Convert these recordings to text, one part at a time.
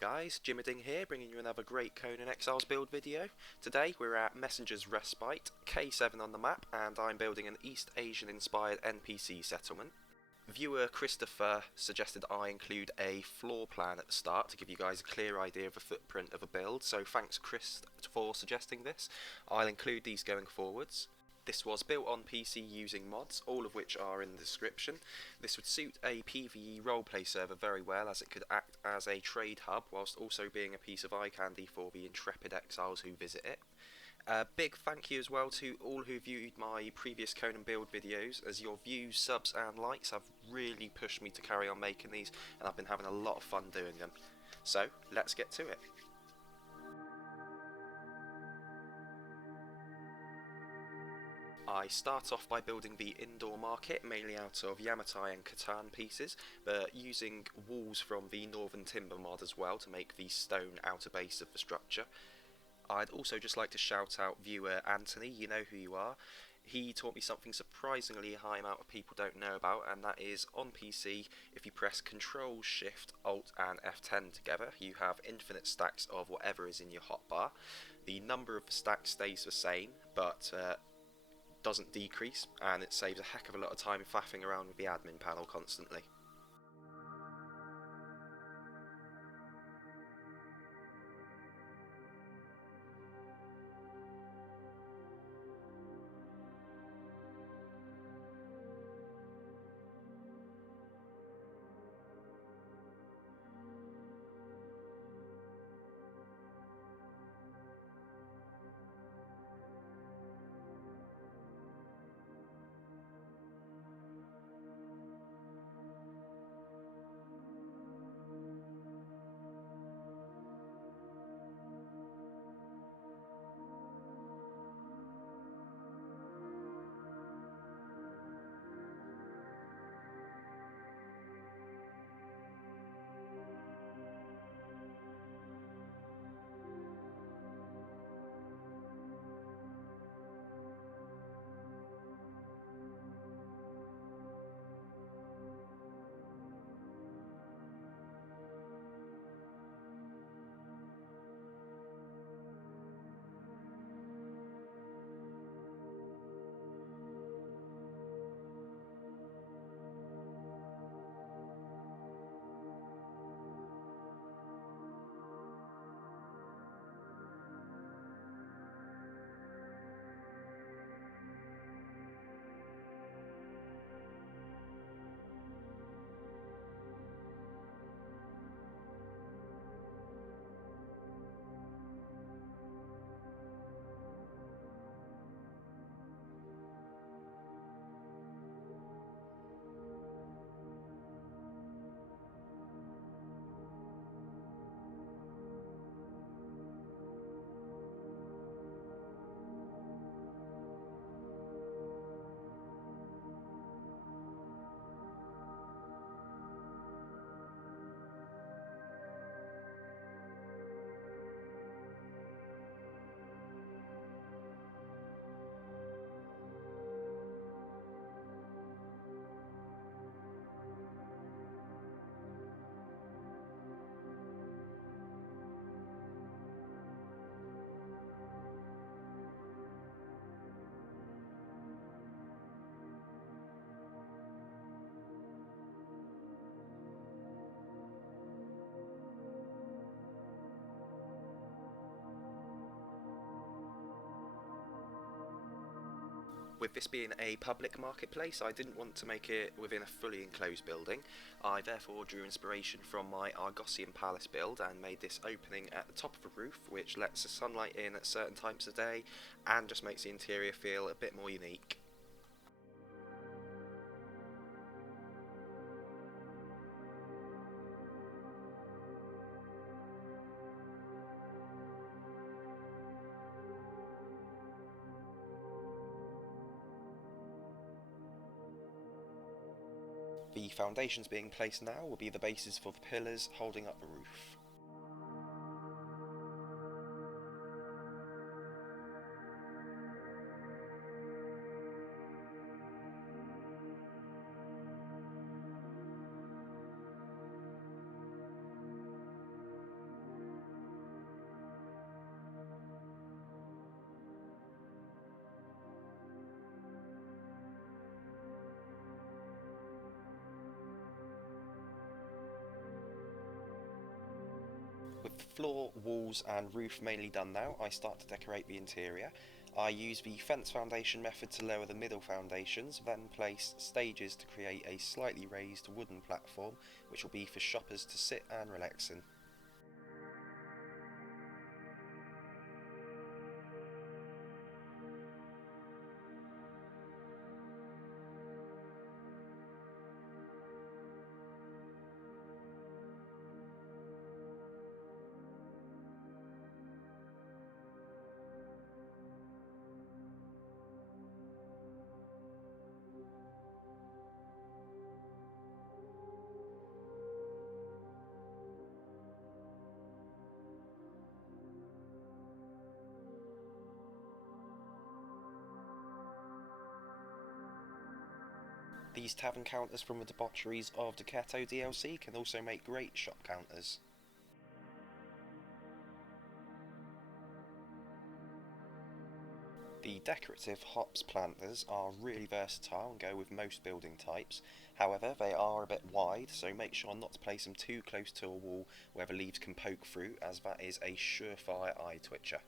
Hi guys, Jimmerding here, bringing you another great Conan Exiles build video. Today we're at Messenger's Respite, K7 on the map, and I'm building an East Asian inspired NPC settlement. Viewer Christopher suggested I include a floor plan at the start to give you guys a clear idea of the footprint of a build, so thanks Chris for suggesting this. I'll include these going forwards. This was built on PC using mods, all of which are in the description. This would suit a PVE roleplay server very well, as it could act as a trade hub whilst also being a piece of eye candy for the intrepid exiles who visit it. Big thank you as well to all who viewed my previous Conan build videos, as your views, subs and likes have really pushed me to carry on making these, and I've been having a lot of fun doing them. So let's get to it. I start off by building the indoor market, mainly out of Yamatai and Conan pieces, but using walls from the Northern Timber mod as well to make the stone outer base of the structure. I'd also just like to shout out viewer Anthony, you know who you are. He taught me something surprisingly a high amount of people don't know about, and that is on PC, if you press Ctrl, Shift, Alt and F10 together, you have infinite stacks of whatever is in your hotbar. The number of the stacks stays the same, but doesn't decrease, and it saves a heck of a lot of time faffing around with the admin panel constantly. With this being a public marketplace, I didn't want to make it within a fully enclosed building. I therefore drew inspiration from my Argosian Palace build and made this opening at the top of the roof, which lets the sunlight in at certain times of day and just makes the interior feel a bit more unique. The foundations being placed now will be the bases for the pillars holding up the roof. With the floor, walls and roof mainly done now, I start to decorate the interior. I use the fence foundation method to lower the middle foundations, then place stages to create a slightly raised wooden platform which will be for shoppers to sit and relax in. These tavern counters from the debaucheries of the Keto DLC can also make great shop counters. The decorative hops planters are really versatile and go with most building types. However, they are a bit wide, so make sure not to place them too close to a wall where the leaves can poke through, as that is a surefire eye twitcher.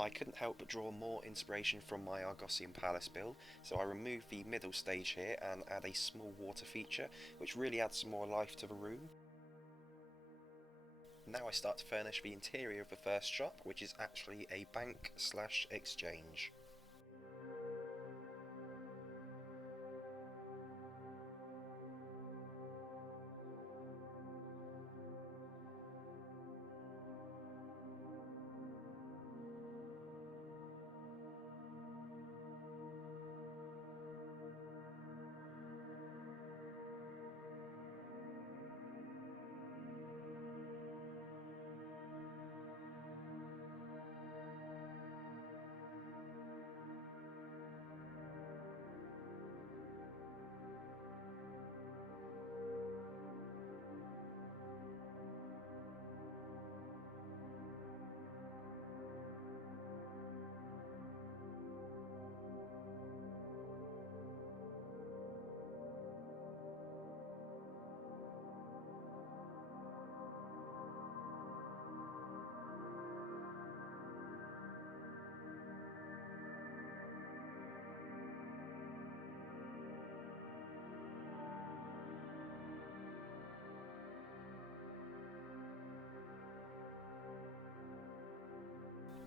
I couldn't help but draw more inspiration from my Argosian Palace build, so I removed the middle stage here and add a small water feature, which really adds some more life to the room. Now I start to furnish the interior of the first shop, which is actually a bank/exchange.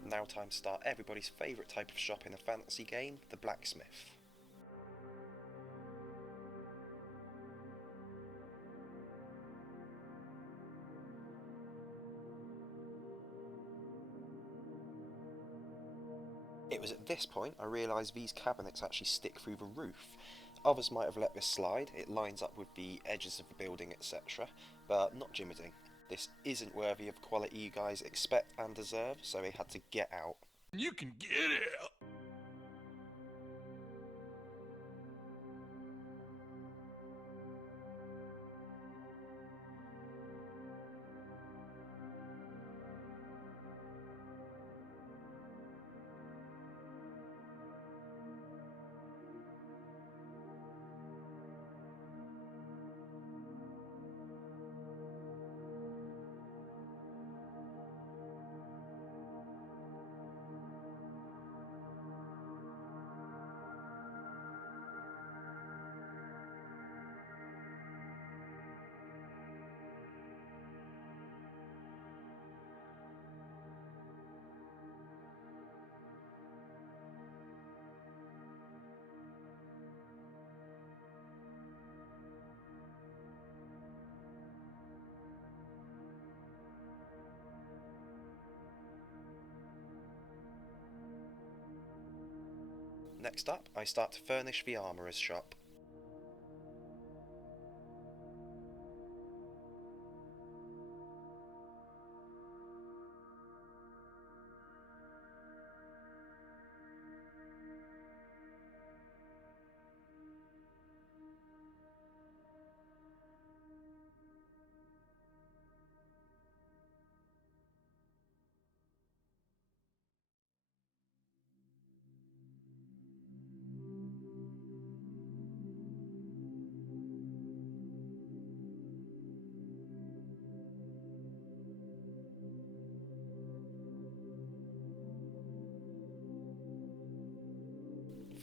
Now time to start everybody's favourite type of shop in a fantasy game, the blacksmith. It was at this point I realised these cabinets actually stick through the roof. Others might have let this slide, it lines up with the edges of the building etc, but not Jimmy. This isn't worthy of the quality you guys expect and deserve, so they had to get out. You can get out! Next up, I start to furnish the armourer's shop.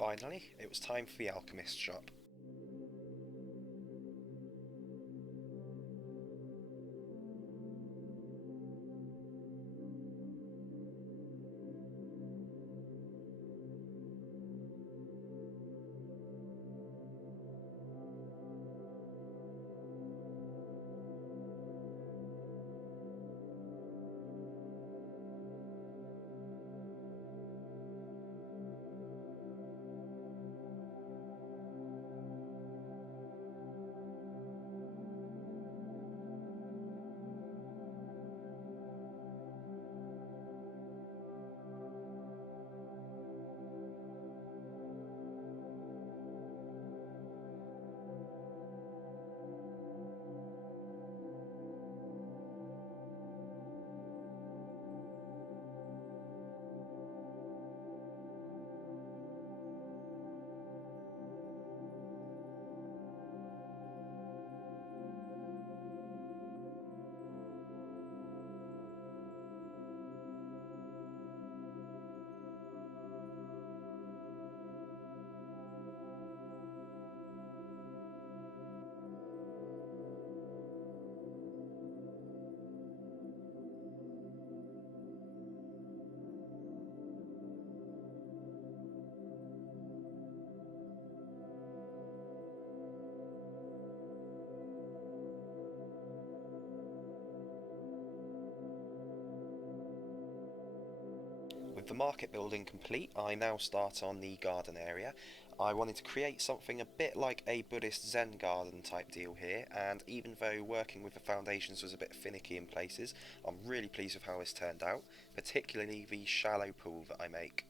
Finally, it was time for the alchemist's shop. With the market building complete, I now start on the garden area. I wanted to create something a bit like a Buddhist Zen garden type deal here, and even though working with the foundations was a bit finicky in places, I'm really pleased with how this turned out, particularly the shallow pool that I make.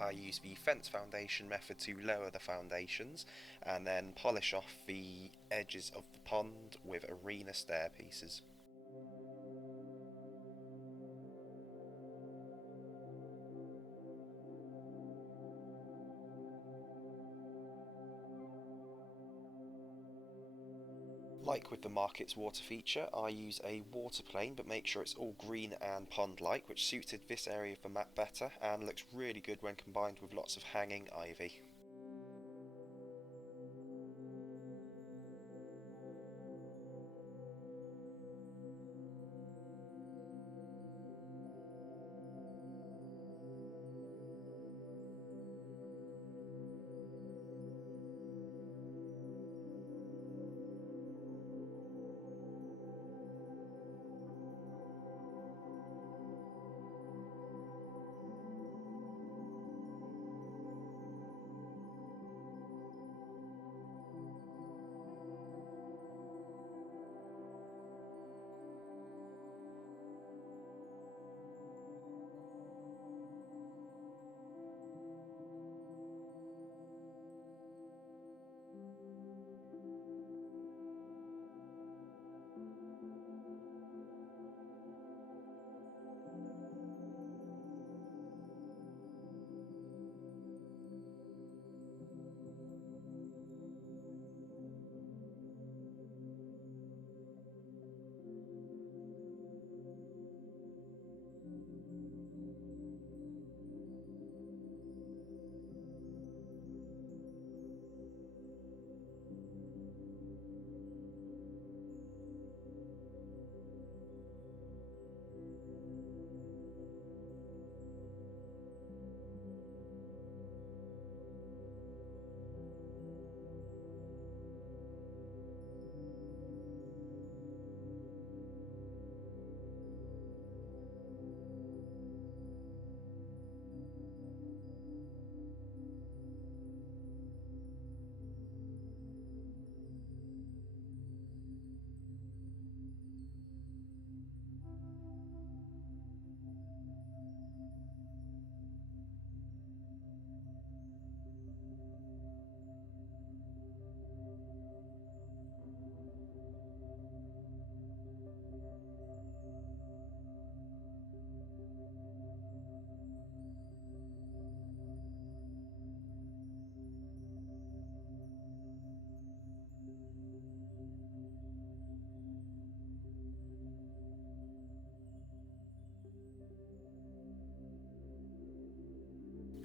I use the fence foundation method to lower the foundations and then polish off the edges of the pond with arena stair pieces. Like with the market's water feature, I use a water plane but make sure it's all green and pond-like, which suited this area of the map better and looks really good when combined with lots of hanging ivy.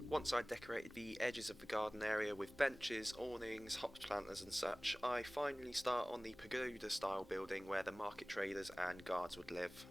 Once I'd decorated the edges of the garden area with benches, awnings, hop planters and such, I finally start on the pagoda style building where the market traders and guards would live.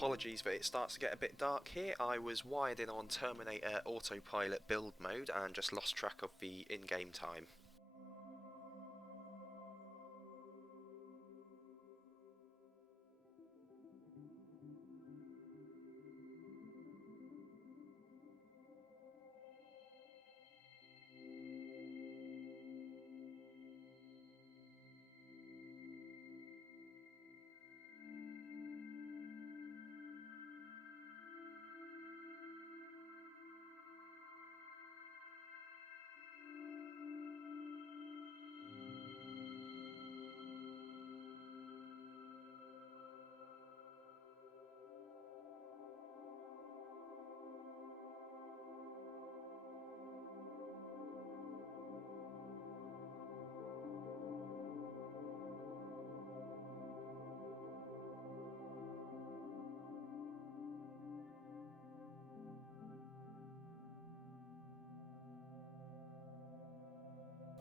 Apologies, but it starts to get a bit dark here. I was wired in on Terminator autopilot build mode and just lost track of the in-game time.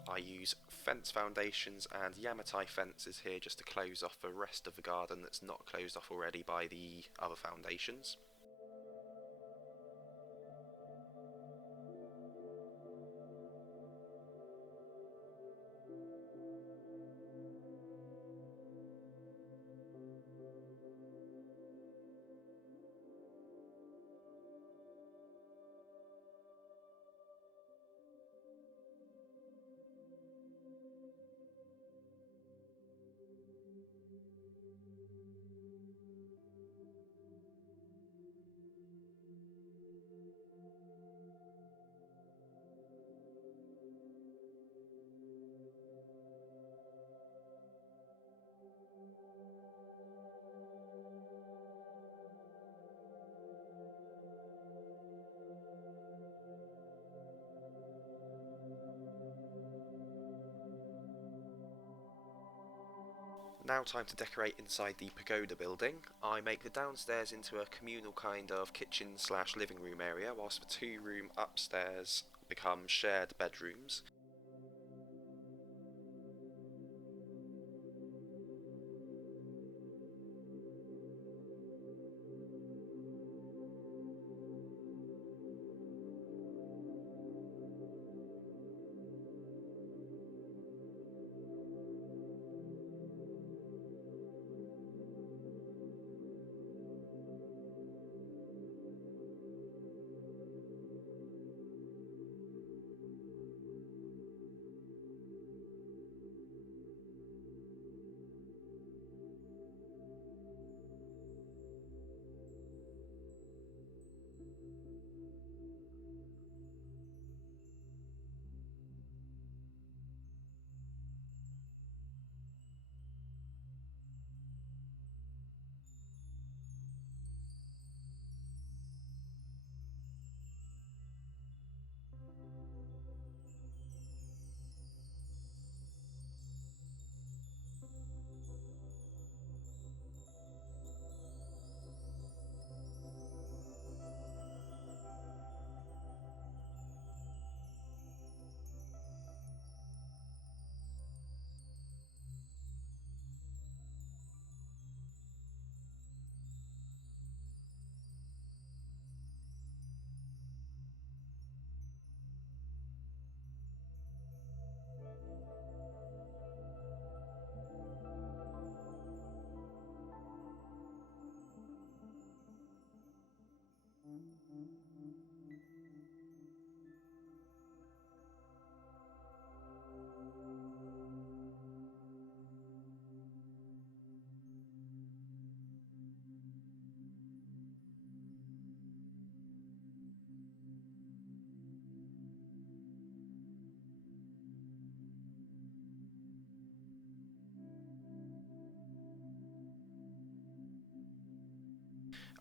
I use fence foundations and Yamatai fences here just to close off the rest of the garden that's not closed off already by the other foundations. Now time to decorate inside the pagoda building. I make the downstairs into a communal kind of kitchen slash living room area, whilst the 2-room upstairs become shared bedrooms.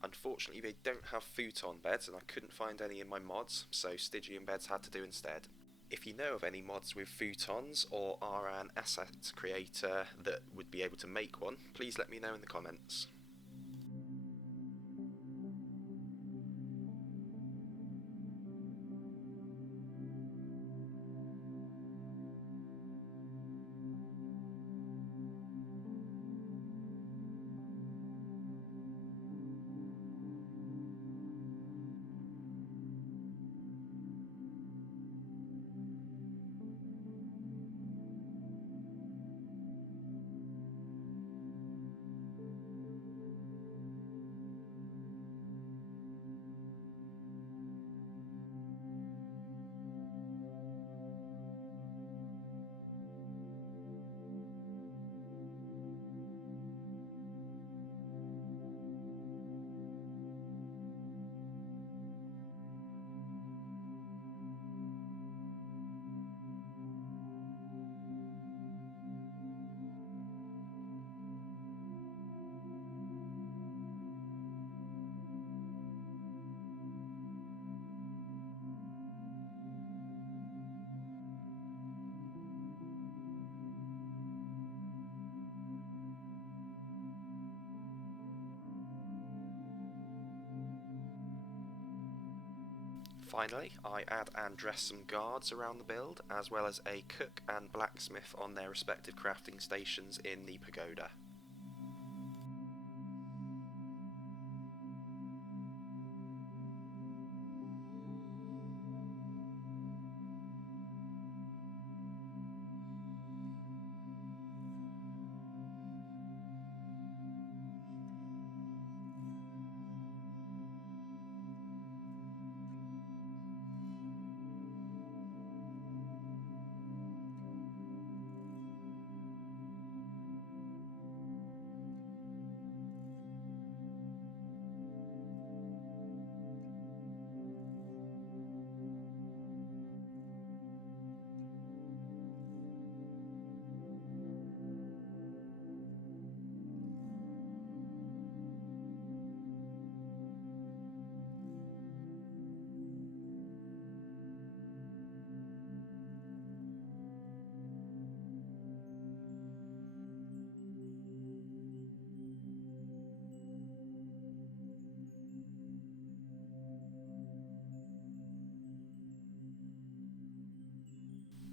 Unfortunately they don't have futon beds and I couldn't find any in my mods, so Stygian beds had to do instead. If you know of any mods with futons or are an asset creator that would be able to make one, please let me know in the comments. Finally, I add and dress some guards around the build, as well as a cook and blacksmith on their respective crafting stations in the pagoda.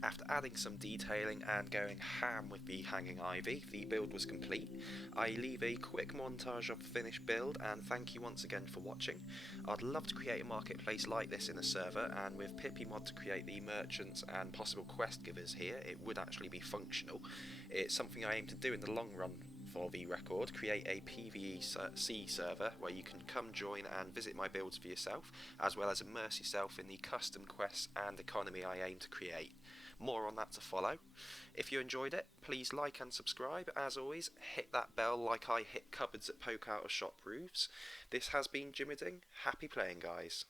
After adding some detailing and going ham with the hanging ivy, the build was complete. I leave a quick montage of the finished build and thank you once again for watching. I'd love to create a marketplace like this in a server, and with Pippi Mod to create the merchants and possible quest givers here, it would actually be functional. It's something I aim to do in the long run. For the record, create a PVE-C server where you can come join and visit my builds for yourself, as well as immerse yourself in the custom quests and economy I aim to create. More on that to follow. If you enjoyed it, please like and subscribe. As always, hit that bell like I hit cupboards that poke out of shop roofs. This has been Jimiding. Happy playing, guys.